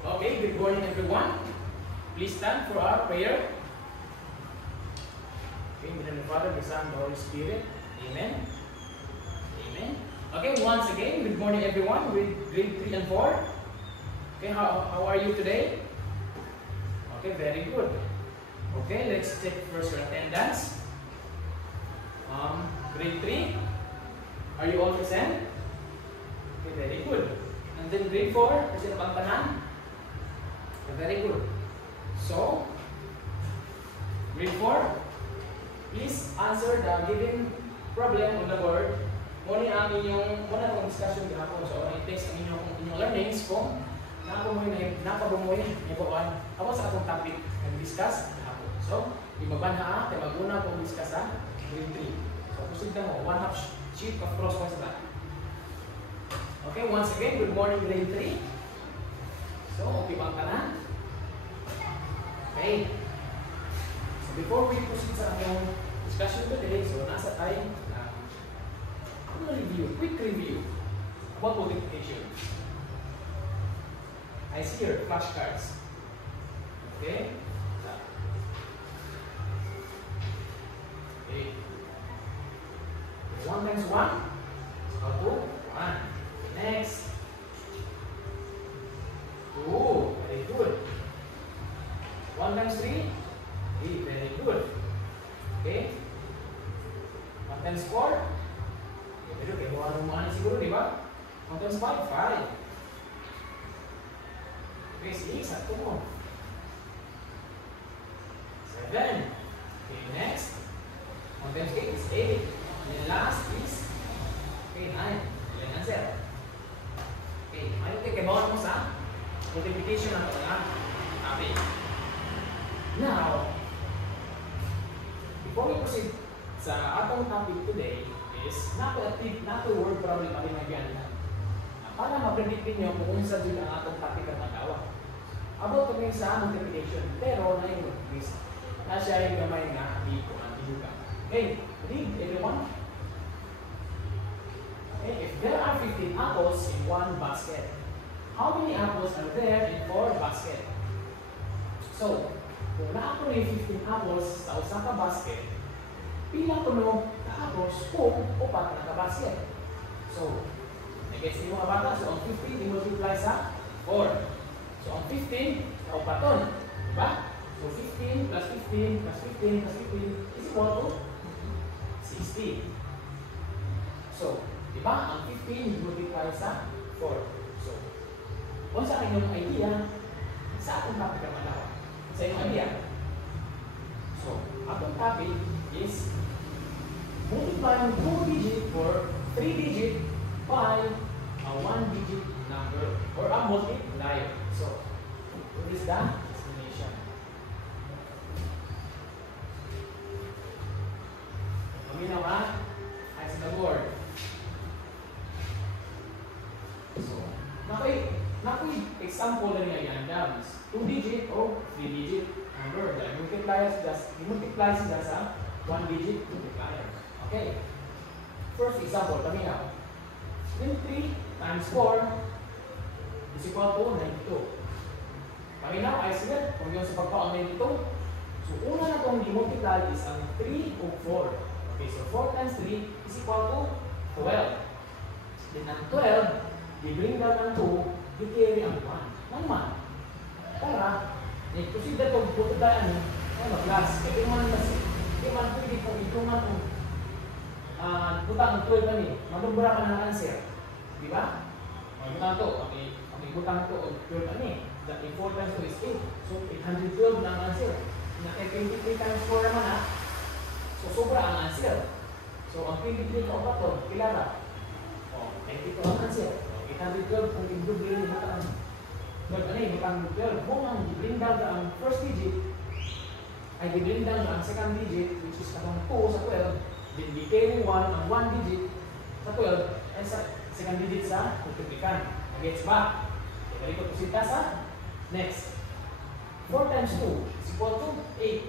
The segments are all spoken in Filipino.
Okay, good morning everyone. Please stand for our prayer. Okay, in the name of the Father, the Son, and the Holy Spirit. Amen. Amen. Okay, once again, good morning everyone with grade 3 and 4. Okay, how are you today? Okay, very good. Okay, let's check first your attendance. Grade 3, are you all present? Okay, very good. And then grade 4, present bang tanan? Okay, very good. So, grade 4, please answer the given problem on the board. Muna ang inyong discussion gihapon. So, i-test ang inyong learnings kung nakabumoy ibuan ako sa atong topic nag-discuss gihapon. So, imabanha kay maguna kong discuss sa grade 3. So, proceed na mo, 1/2 sheet of crosswise na. Okay, once again, good morning grade 3. So, okay bang tanan? Okay. So, before we proceed sa atong discussion today, so nasa tayo quick review about multiplication. I see your flashcards. Okay? Okay. 1 times 1 is equal to 1. Next. 2. Very good. 1 times 3. 3. Very good. Okay? 1 times 4. Pero kaya buwan siguro, di ba? 1 times 5, 5. Okay, 6, sakto mo. 7. Okay, next. 1 times 8 is 8. And last is, okay, 9. Yan answer. Okay, ayaw kaya bawat mo sa multiplication ng pagkakas. Okay. Now, before we proceed sa atong topic today, is nato word problem ang ginagawa na. Para ma-predict niyo kung unsa jud ang atong topic ang magawa. About kami sa multiplication, pero na yung quiz. Na siya ay gamay nga di ko ang tinuga. Okay, read everyone. Okay, if there are 15 apples in one basket, how many apples are there in 4 baskets? So, kung naa ko rin 15 apples sa usa ka basket, pila kuno apples kung upat na kabasket. So, nag-gets niyo mga bata, so ang 15 i-multiply sa 4. So, ang 15 na upaton. Diba? So, 15 plus 15 plus 15 plus 15 is equal to 60. So, diba? Ang 15 i-multiply sa 4. So, kung sa inyong idea, sa atong topic ang malawa. Sa inyong idea. So, atong topic is multiplying 2 digit or 3 digit by a 1 digit number or a multiplier. So, what is the explanation? Paminaw ha? As the board. So, nakoy example na niya yan dams. 2 digit or 3 digit number. The multiply sila sa 1 digit multiplier. Okay. First example, kami now. 23 times 4 is equal to 92. Kami now, I said, kung yung sa pagkaon 92, so una na itong i-multiply is ang 3 o 4. Okay, so 4 times 3 is equal to 12. Then ang 12, i-bring down ang 2, i-carry ang 1. Naman. Para, i-proceed na itong putudaan mag-class. Kaya man pwede kung ituman kung butang 12 na ni, manumbra ka ng answer. Di ba? Butang ito, butang ito, 12 na ni. That 4 times 2 is 8. So, 812 na ang answer. Naka-23 times 4 naman ha. So, sobra ang answer. So, ang 23 ka upat to, kilala. O, 22 ang answer. 812 kung i-double yung butang 12 na ni, butang 12. Kung ang i-bring down ang first digit, ay i-bring down ang second digit, which is katong 2 sa 12, then i-carry 1 ang 1 digit sa 12 and sa second digit sa multiplican. Nag-gets ba? Kaya ko pusita sa next. 4 times 2 is equal to 8.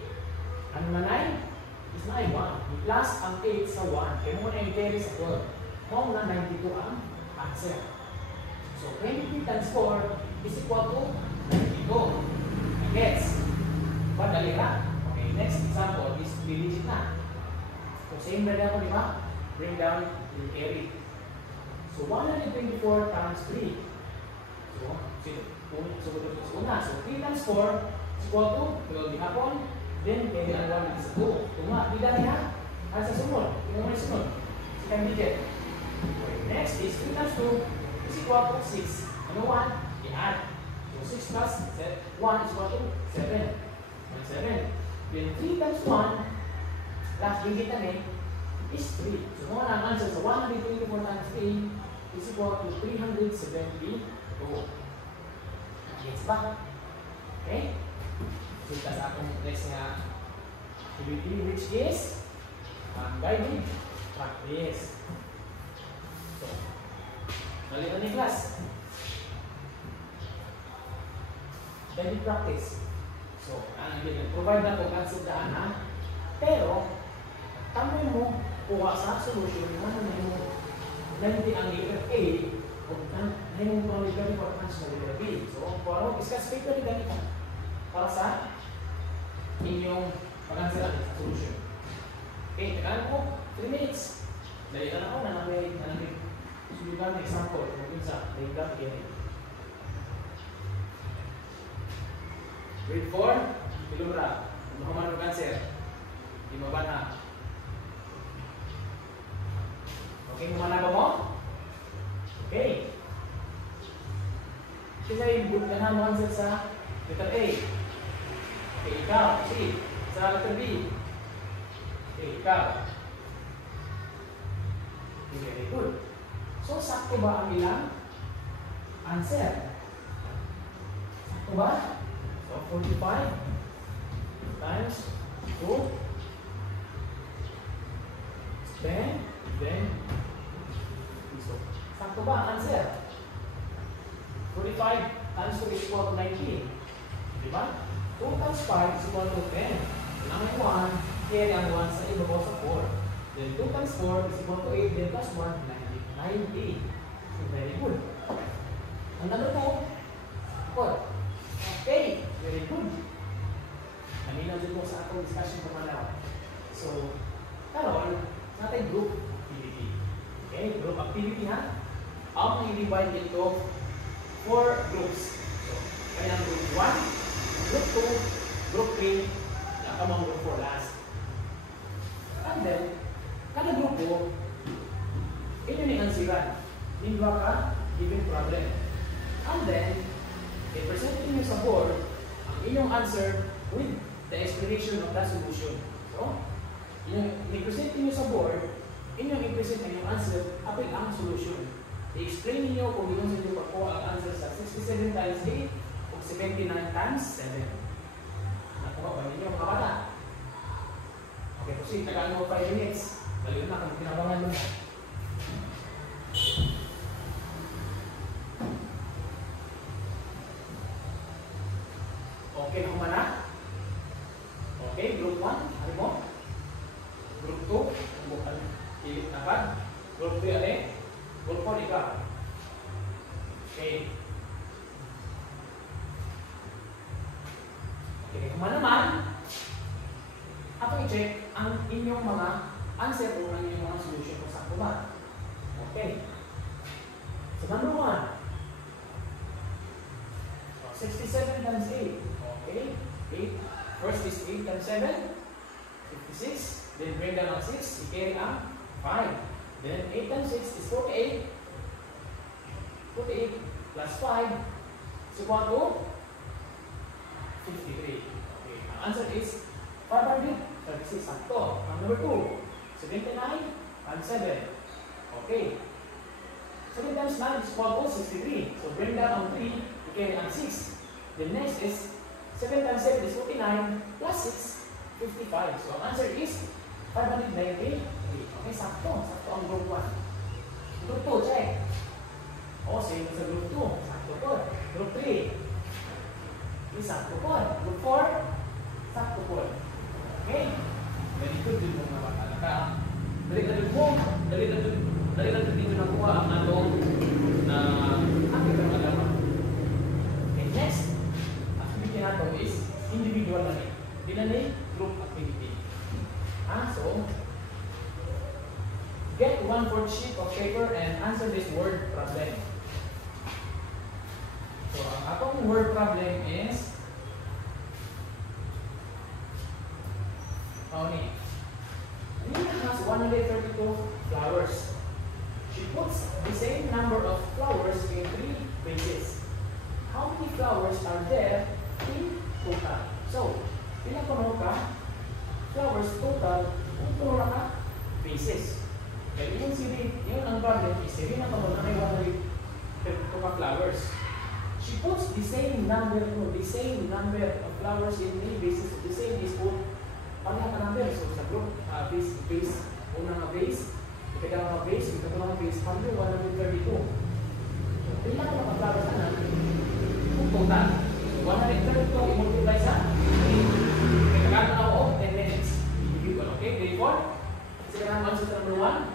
Ano na 9? Is 9, 1. I-plus ang 8 sa 1. Kaya mo na i-carry sa 12. Kung na 92 ang answer. So 23 times 4 is equal to Ito. Gets? Madali ka? Okay, next example is 3 digit na. So same na ako, di ba? Bring down the carry. So 124 times 3. So, una. So 3 times 4 is equal to 12 hapon. Then, carry ang 1 is 2. Tuma, tidak niya. Ano sa sunod? Tingnan mo yung sunod. Second digit. Okay, next is 3 times 2 is equal to 6. Ano 1? I-add. So 6 plus 1 is equal to 7. 7. Then 3 times 1, last digit na is 3. So kung ang answer sa 124 times 3 is equal to 372. Gets ba? Okay? So ito sa akong next na activity which is guided practice. So, balik na ni class. Guided practice. So, provide na kung answer daan ha. Pero, tama mo, kuha sa solution na mo nanti ang letter A o na mo kung letter B for answer na letter B. So, kung discuss paper ni ganito para sa inyong pag-answer sa solution. Okay, tagaan mo 3 minutes. Dali na ako na namin sulitan na example kung sa diagram again. Grade 4, Pilumra, Muhammad Cancer, di mabana. Okay, kumana ba mo? Okay. Kasi yung ganahan mo answer sa letter A. Okay, ikaw, C. Sa letter B. Okay, ikaw. Okay, very good. So, sakto ba ang ilang answer? Sakto ba? So 45 times 2 then so sakto ba ang answer? 45 times 2 is equal to 19. Diba? 2 times 5 is equal to 10. Ang 1, carry ang 1 sa ibabaw sa 4. Then 2 times 4 is equal to 8. Then plus 1, 90. So very good. Ang number 2, 4. Okay, very good. Kanina din po sa atong discussion kumanaw. So, karon sa ating group activity. Okay, group activity ha. Ang i-divide into 4 groups. So, kaya group 1, group 2, group 3, nakamang group 4 last. And then, kada grupo, ito ni ansiran. Hindi ba ka given problem. And then, i-present niyo sa board ang inyong answer with the explanation of the solution. So, i-present niyo sa board, inyong i-present ang inyong answer apil ang solution. I-explain niyo kung inyong sa inyo pagkuha ang answer sa 67 times 8 o 79 times 7. Nakuha ba ninyo mga bata? Okay, proceed. Tagaan mo 5 minutes. Baliw na kung kinabangan mo na. Okay, nakuha na? Okay, group 1, ano mo? Group 2, bukan ilit na ka. Group 3, ano? Group 4, ikaw. Okay. Okay, nakuha naman. Ako i-check ang inyong mga answer o ang inyong mga solution kung saan ba. Okay. So, number 1. 67 times 8. Okay, 8. First is 8 times 7, 56. Then bring down ang 6, i-carry ang 5. Then 8 times 6 is 48. 48 plus 5 is equal to 53. Okay, ang answer is 536. Sakto. Ang number 2, 79 times 7. Okay. 7 times 9 is equal to 63. So bring down ang 3, i-carry ang 6. The next is 7 times 7 is 49 plus 6, 55. So ang answer is 593. Okay, sakto. Sakto ang group 1. Group 2, check. O, same sa group 2. Sakto po. Group 3. Sakto po. Group 4. Sakto po. Okay. Very good din mo mga bata. Dali-dali mo. Dali-dali dito nakuha ang atong na ating pangalaman. Okay, next. Yan ay group activity. So, get 1/4 sheet of paper and answer this word problem. So, ang akong word problem is Nina has 132 flowers. She puts the same number of flowers in 3 vases. How many flowers are there in total? So, ilang puno ka flowers total kung puno ka vases. Kaya yun ang problem is sabihin na puno na may 132 flowers. She puts the same number of flowers in 3 vases. The same is put pareha ka number. So, sa group, vase, unang vase, ipagka mga vase, ito mga vase, 132. So, ilan ka flowers na kung total. 132, i-multiply sa 3. May kagano na ako, 10 minutes. Okay, grade 4. Second answer sa number 1.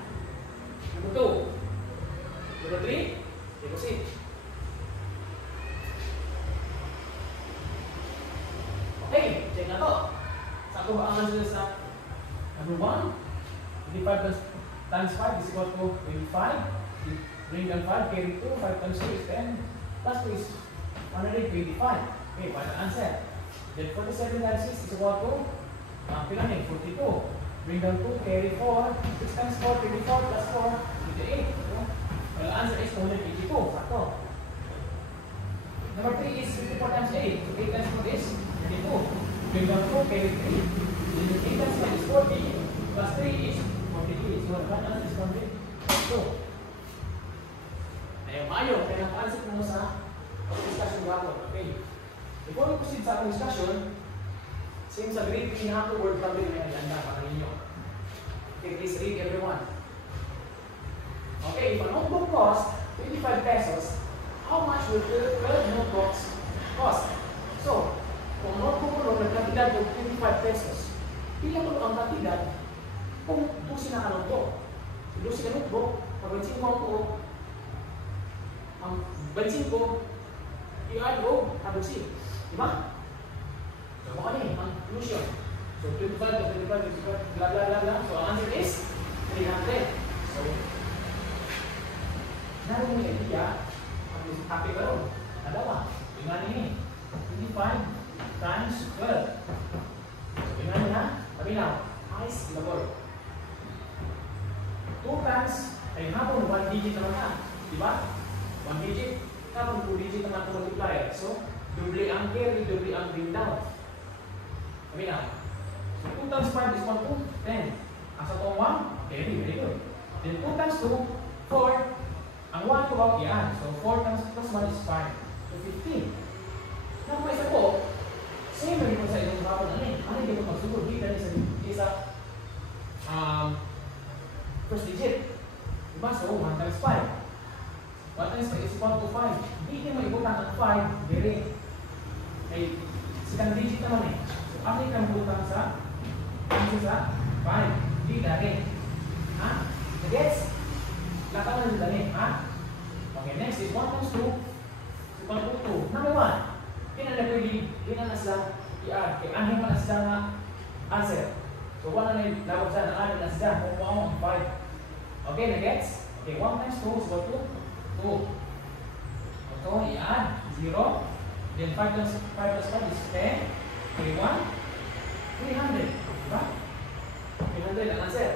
Number 2. Number 3. Deposit. Okay, check na to. Saan ko ba ang answer sa number 1? 25 times 5 is equal to 25. Bring down 5, carry 2, 5 times 2 is 10. Plus 2 is 125. Okay, final answer. Then 47 times 6 is equal to 42. Bring down 2, carry 4. 6 times 4, 24 plus 4, 58. So, final answer is 282. Sakto. Number 3 is 54 times 8. So 8 times 4 is 32. Bring down 4, carry 3. 8 times 1 is 40. Plus 3 is 43. So the final answer is 102. Ayaw maayo. Kaya naka-answer mo sa discussion natin. Okay. Before we proceed sa ating discussion, same sa grade 3 na ako word problem na agenda para ninyo. Okay, please read everyone. Okay, if a notebook costs 25 pesos, how much will 12 notebooks cost? So, kung notebook ko nagkatidad ng 25 pesos, pila ko ang katidad kung 12 na notebook. 12 na notebook, pag bensin mo ako, ang bensin ko, i-add ko, halusin. Diba? So, ano yun? Ang conclusion. So, 25, 25, blah, blah, blah, blah. So, ang answer is 300. So, naroon mo yung idea, happy ka ron. Dalawa. Yung nga niya 25 times 12. So, yung nga niya, paminaw, ice labor. 2 times, ay hapon, 1 digit naman ka. Diba? 1 digit. Kapag 2 digit naman ito multiplier. So, doble ang carry, doble ang bring down. Paminaw. So, 2 times 5 is 1 to 10. Asa itong 1? Carry, very good. Then 2 times 2, 4. Ang 1 ko ba? Yan. So, 4 times plus 1 is 5. So, 15. Now, kung isa po, same na rin po sa ilang hapon. Ano yung dito magsugod? Dito sa first digit. Diba? So, 1 times 5. 1 times 5 is equal to 5. Hindi nyo maibutang ang 5. Direct. Ay, second digit naman eh. So, ano yung kamibutang sa 5? Hindi direct. Ha? Gets? Lakaw na dali, ha? Okay, next is 1 times 2 is equal to 2. Number 1. Kailan na sila i-add. Kaya anin mo na sila nga answer. So, 1 na yung lawag sila na anin na sila. Kung ang 5. Okay, na-gets? Okay, 1 times 2 is equal to 2. So, i-add 0. Then 5 plus 5 is 10. Okay, 1. 300. Diba? 300 ang answer.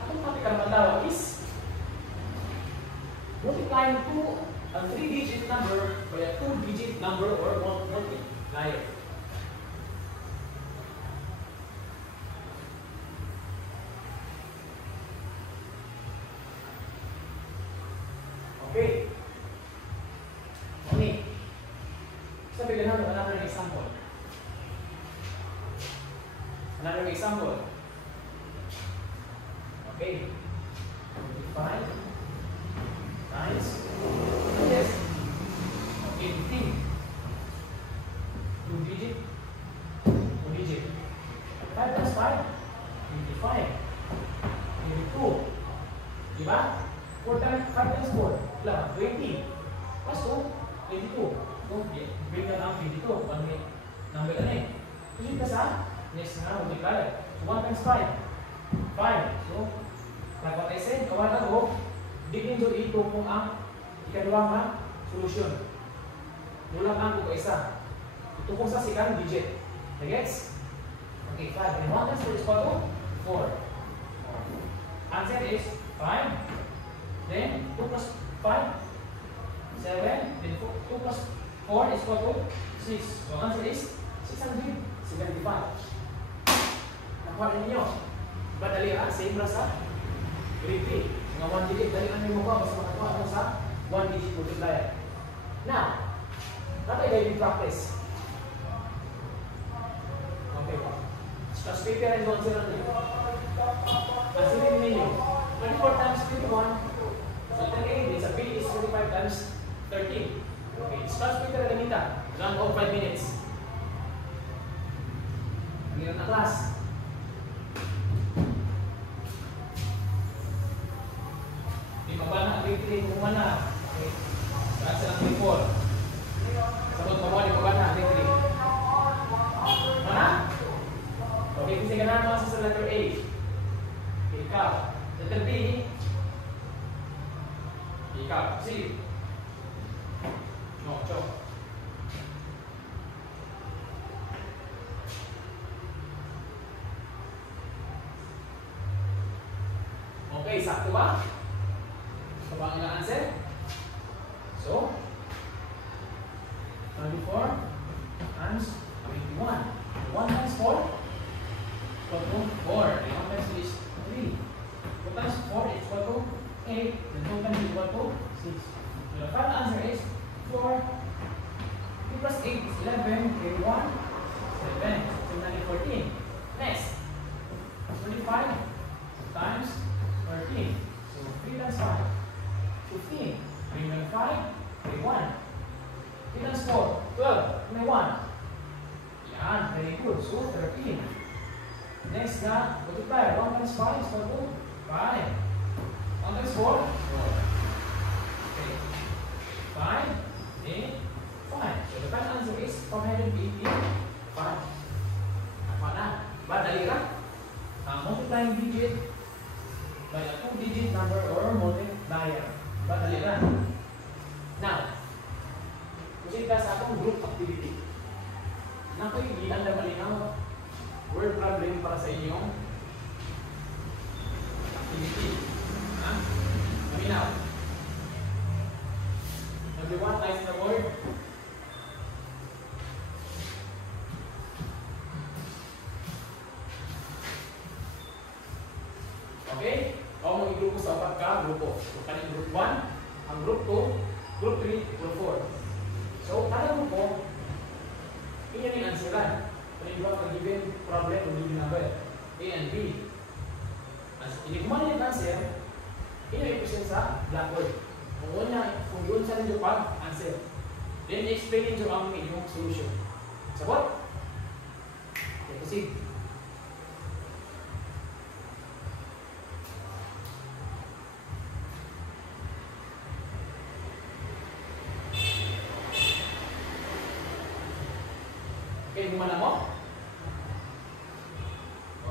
Atong practical mandawa is multiplying a 3-digit number by a 2-digit number or multiplier. Okay. Okay. Sabi ka naman, another example. Another example. Okay. 25 times yes. Okay, 15. 2 digit. 2 digit. 5 plus 5. 25. 22. Diba? 4 times 5 times 4. 20. Plus 2. 22. So, bring that down 22. 1 number ano eh. Susunod ka sa next na multiplier. So 1 times 5. 5. So, like what I said, a while ago, di nyo ito kung ang ikaduwa nga solusyon. Mula ang kung isa. Ito kung sa second digit. Gets? Okay, 5. And 1 times 4 is equal to 4. Answer is 5. Then 2 plus 5, 7. Then 2 plus 4 is equal to 6. So answer is 675. Nakuha ninyo. Badali ang same lang sa grade 3. Mga 1 digit. Dali ang nyo mo basta makakuha mo sa 1 digit multiplier. Now, natay diving practice. Okay po. Stress paper and don't zero nyo. Consider ninyo. 24 times 21. So 38 is a B is 25 times 13. Okay, stress paper and ganita. Round of 5 minutes. Ang hirap na class. Di mabana, grade 3, kumana. Okay. Stress lang grade 4. Sabot mo di mabana, grade 3. Mana? Okay, kasi ganahan mo sa letter A. Ikaw. Letter B. Ikaw. C. No, chok. Okay, sakto ba? Ito ba ang ilang answer? So, 24 times 21. 1 times 4 equal to 4. 1 times 2 is 3. 2 times 4 is equal to 8. And 2 times is equal to 6. So the final answer is 4. 3 plus 8 is 11. 3 1, 7. So 14. Next, 25 times 13. So 3 times 5, 15. 3 times 5, 3 1. 3 times 4, 12. 3 1. Yan, very good. So 13. Next na, multiply. 1 times 5 is equal to 5. 1 times 4, 4. Okay. 5, 8, 5. So the final answer is 485. Apa na? Badali ka? Multiplying digit by a 2-digit number or multiplier. Badali ka? Now, kasi ka sa akong group activity. Nakoy, hindi lang na malinaw word problem para sa inyong activity. Ha? Malinaw. Number 1, lies the word. Okay? O mong i-grupo sa upat ka, grupo. So, kaning group 1, ang group 2, group 3, group 4. So, kada grupo, iyan yung answeran. Kung yung ka given problem o given number, A and B. As hindi kumana yung answer, iyan yung present sa blackboard. Kung yun sa ninyo pag answer. Then, explain nyo ang inyong solution. Sabot? Okay, proceed. Okay, gumana mo?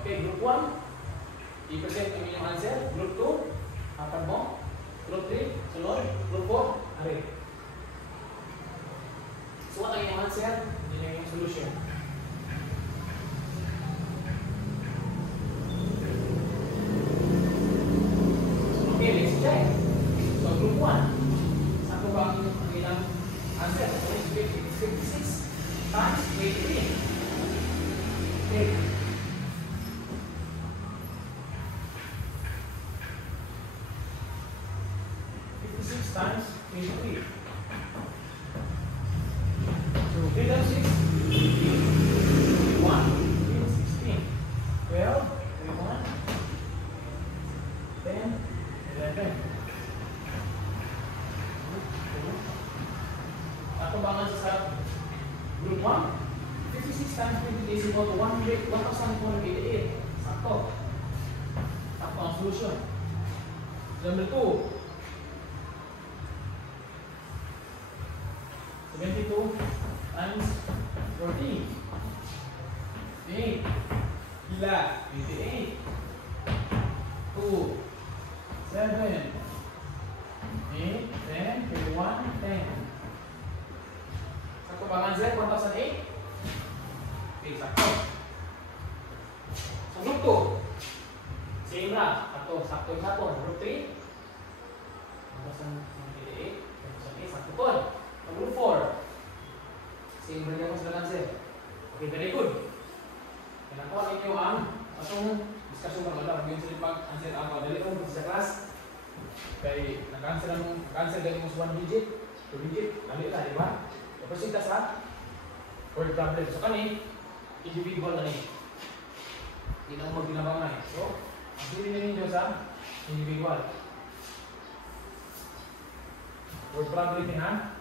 Okay, group 1, i-present ang inyong answer. Group 2, hapan mo. Group 3, sunod. Group 4, ari. So, what ang inyong answer? Yun ang inyong solution. Okay, let's check. So, group 1. Saan ko ba ang inyong answer? So, it's 56 times 23. Okay. 56 times 23. So 3 times 6, 1, 16, 12, 31, 10, 11. Ako ba nga sa group 1? 56 times 23 is equal to 1,488. Sakto. Sakto ang solution. Number 2. 72 times 14. 8. Gila. 28. 2. 7. 8. 10. 21. 10. Sakto ba ang answer? 1,008? Okay, sakto. Sa group 2. Same na. Sakto yung hapon. Group 3. 1,088. 1,008. Sakto po. Sa group 4. Same rin ako sa answer. Okay, very good. Kinakuha ninyo ang atong discussion ng alam. Yung sila pag-answer ang dali ko sa class. Kaya nag-answer galing mo sa 1 digit, 2 digit, dali ka, di ba? Tapos ita sa word problem. So kani, individual na ni. Hindi na mo magginabang na eh. So, hindi na ninyo sa individual. Word problem din ha?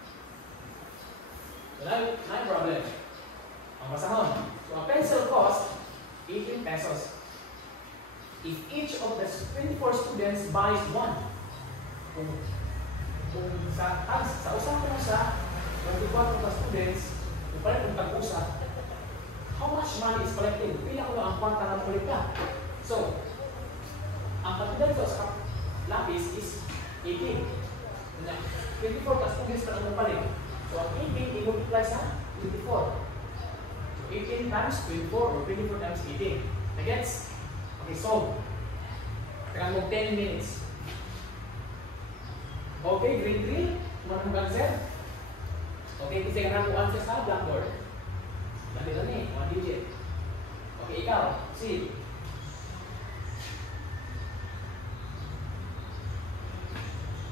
So, na problem. Ang basahon. So, a pencil costs 18 pesos. If each of the 24 students buys one, kung sa usapan mo sa 24 ka students, kung pala kung tag-usa, how much money is collected? Pila ko ang kwarta na kolekta. So, ang katulad ko sa lapis is 18. 24 ka students na ang palit. So, ang 18, i-multiply sa 24. 18 times 24 or 24 times 18. Gets? Okay, solve. Kaya mo 10 minutes. Okay, grade 3. Kumano mo answer? Okay, kasi kailangan mo answer sa blackboard. Dati na ni, 1 digit. Okay, ikaw. See.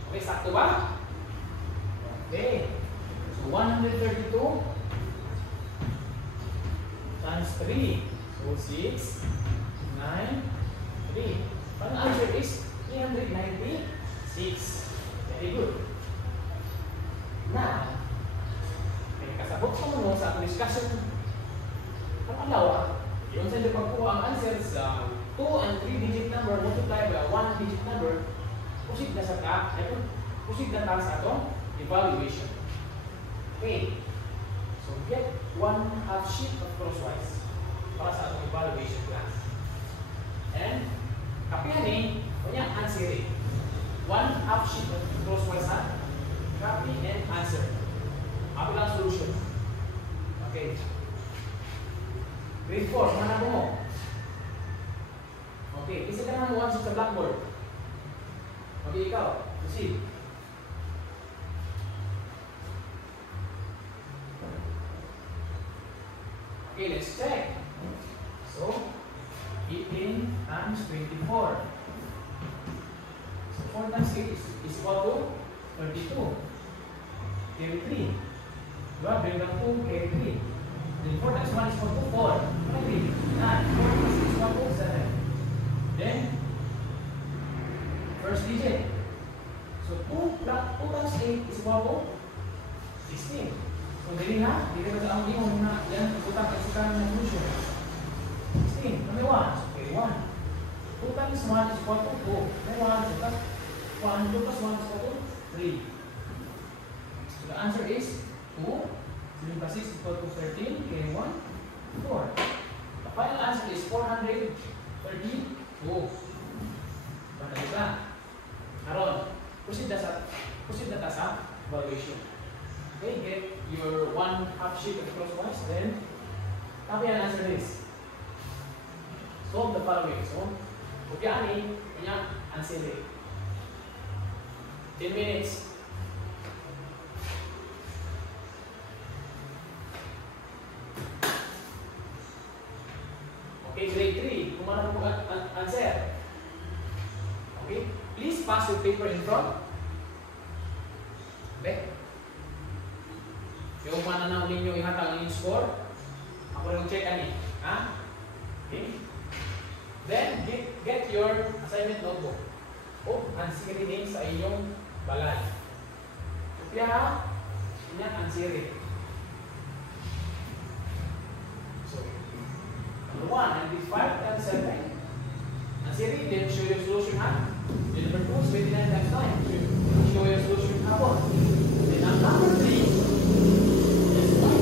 Okay, sakto ba? Okay. So, 132 times 3. So, 6, 9, 3. Ang answer is 396. Very good. Now, may kasabot ko mo sa ating discussion. Ang alawa, yung sa pagkuha ang answer sa 2 and 3 digit number multiplied by 1 digit number, proceed na sa proceed na tayo sa itong evaluation. Okay. So, get 1/2 sheet of crosswise para sa itong evaluation class. And, kapihan eh, kanya answer eh. 1/2 sheet of crosswise ha? Copy and answer. Ako lang solution. Okay. Grade 4, mana mo? Okay, isa ka naman mo answer sa blackboard. Okay, ikaw. Proceed. Okay, let's check. So, 18 times 24. So, 4 times 8 is equal to 32. Carry 3. Diba? Bring down 2, carry 3. Then 4 times 1 is equal to 4. Okay. 9. 4 times 6 is equal to 7. Then, first digit. So, 2 times 8 is equal to 16. So, dili na, dili ka ang limon na yan, putang kasukan ng solution. 16, may 1, so carry 1. 2 times 1 is equal to 2. May 1, so that's 1, 2 plus 1 is equal to 3. So, the answer is 2. 3 plus 6 is equal to 13, carry 1, 4. The final answer is 432. Banda ka. Karon, proceed na sa evaluation. Okay, get your 1/2 sheet of crosswise, then copy and answer this. Solve the following. So, okay, ani, kanya answer it. 10 minutes. Okay, grade 3. Kung ano po answer. Okay, please pass your paper in front. Okay. Yung mananaw ninyo ihatag ang inyong score, ako rin check ani. Ha? Okay. Then, get your assignment notebook. O, ansiri name sa inyong balay. Kaya, inyang ansiri. So, number 1, and 5 times 7. Ansiri, then show your solution ha. Then number 2 is 29 times 9. Show your solution hapon. Then number 3,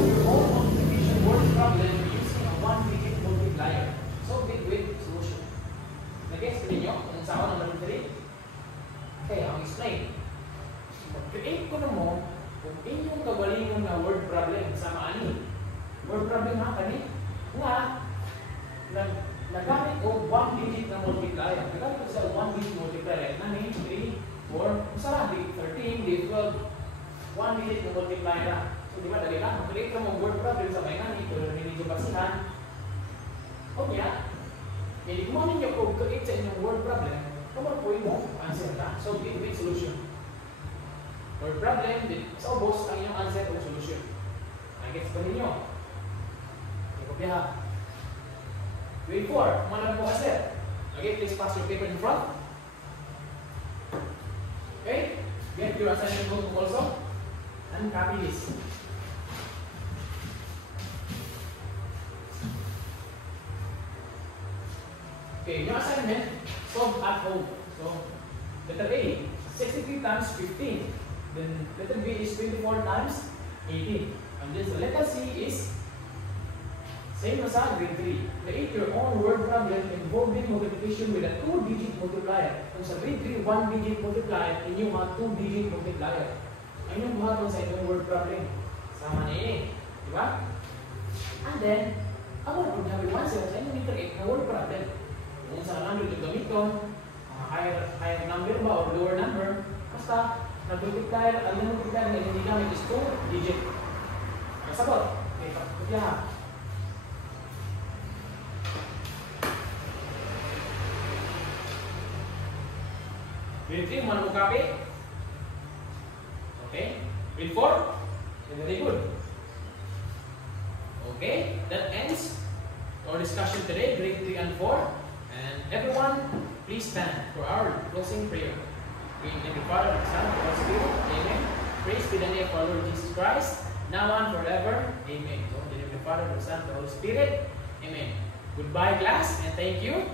your own multiplication word ko na mo, kung inyong kagalingon na word problem sa maani. Word problem ha, kani? Nga, nagamit ko 1 digit na multiplier. Nagamit ko sa 1 digit multiplier. Nani, 3, 4, masarap, 13, 12, 1 digit na multiplier. So, di ba, dali lang, mag-create ka mong word problem sa may nani, pero hindi basihan. Okay, ha? Hindi kung ano nyo kung create sa inyong word problem, naman po yung answer na. So, big solution. Word problem, sa ubos ang inyong answer o solution. Nag-gets pa ninyo? Okay, ha? Grade 4, kumalang po answer. Okay, please pass your paper in front. Okay, get your assignment book also. And copy this. Okay, your assignment, solve at home. So, letter A, 63 times 15. Then, letter B is 24 times 18. And then, the letter C is same as our grade 3. Create your own word problem involving multiplication with a 2-digit multiplier. Kung sa grade 3, 1-digit multiplier, inyong mga 2-digit multiplier. Ayun yung buhaton sa inyong word problem. Sama na yun. Diba? And then, ang word problem namin answer sa inyong create na word problem. Kung sa number ito gamiton, higher number ba or lower number, basta nag-multiplier, ang multiplier na hindi namin is 2-digit. Masabot. Okay, pagkakya ha. Grade 3, mana mo copy? Okay. Grade 4? Very good. Okay, that ends our discussion today, grade 3 and 4. And everyone, please stand for our closing prayer. In the name of the Father, and the Son, and the Holy Spirit. Amen. Praise be the name of our Lord Jesus Christ, now and forever. Amen. So, in the name of the Father, and the Son, and the Holy Spirit. Amen. Goodbye, class, and thank you.